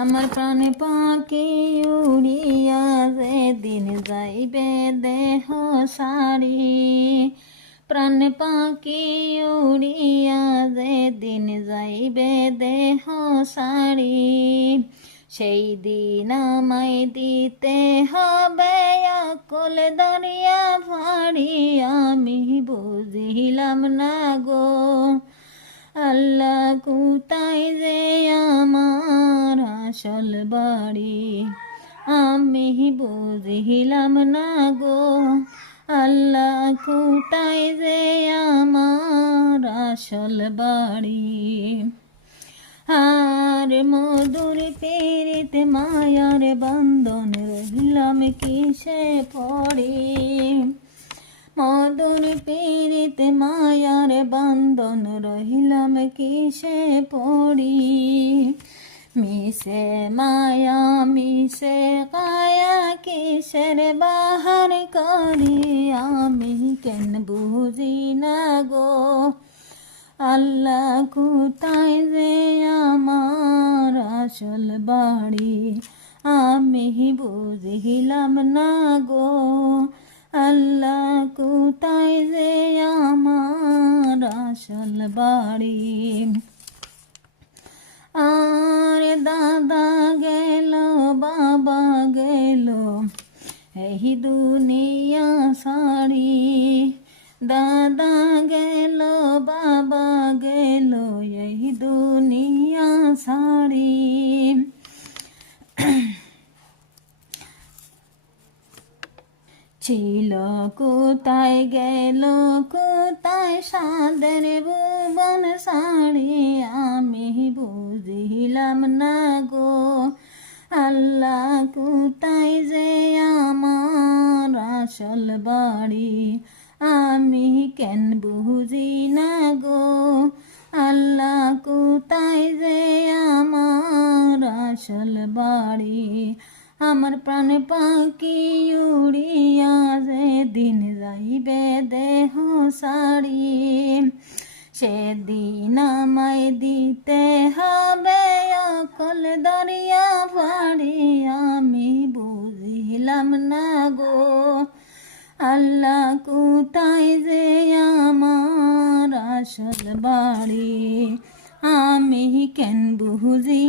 আমার প্রাণে পাখি উড়িয়া যেদিন যাইবে দেহ সারি, প্রাণে পাখি উড়িয়া যেদিন যাইবে দেহ সারি, সেই দিন আমায় দিতে হবে আকুল দরিয়া ভাড়ি। আমি বুঝিলাম না গো আল্লাহ কোথায় যে আমার আসল বাড়ি। আমি বুঝিলাম না গো আল্লাহ কোথায় যে আমার আসল বাড়ি। আর মধুর পীড়িত মায়ার বন্ধন রহিলাম কিসে পড়ি, মধুর পীড়িত মায়ার বন্ধন রহিলাম কিসে পড়ি। মিশে মায়া মিশে কায়া কিসের বাহার করি, আমি কেন বুঝি না গো আল্লাহ কোথায় যে আমার আসল বাড়ি। আমি বুঝিলাম না গো আল্লাহ কোথায় যে আমার আসল বাড়ি। আর দাদা গেল বাবা গেল এই দুনিয়া সারি, দাদা গেল বাবা গেল এই দুনিয়া সারি। ছিল কোথায় গেল কোথায় সাদের ভুবন সারি, আমি বুঝিলাম না গো আল্লাহ কোথায় যে আমার আসল বাড়ি। আমি কেন বুঝি না গো আল্লাহ কোথায় যে আমার আসল বাড়ি। আমার প্রাণ পাখি উড়িয়া যেদিন যাইবে দেহ সারি, সেদিন আমায় দিতে হবে অকল দরিয়া ভাড়ি। আমি বুঝিলাম না গো আল্লাহ কোথায় যে আমার আসল বাড়ি। আমি কেন বুঝি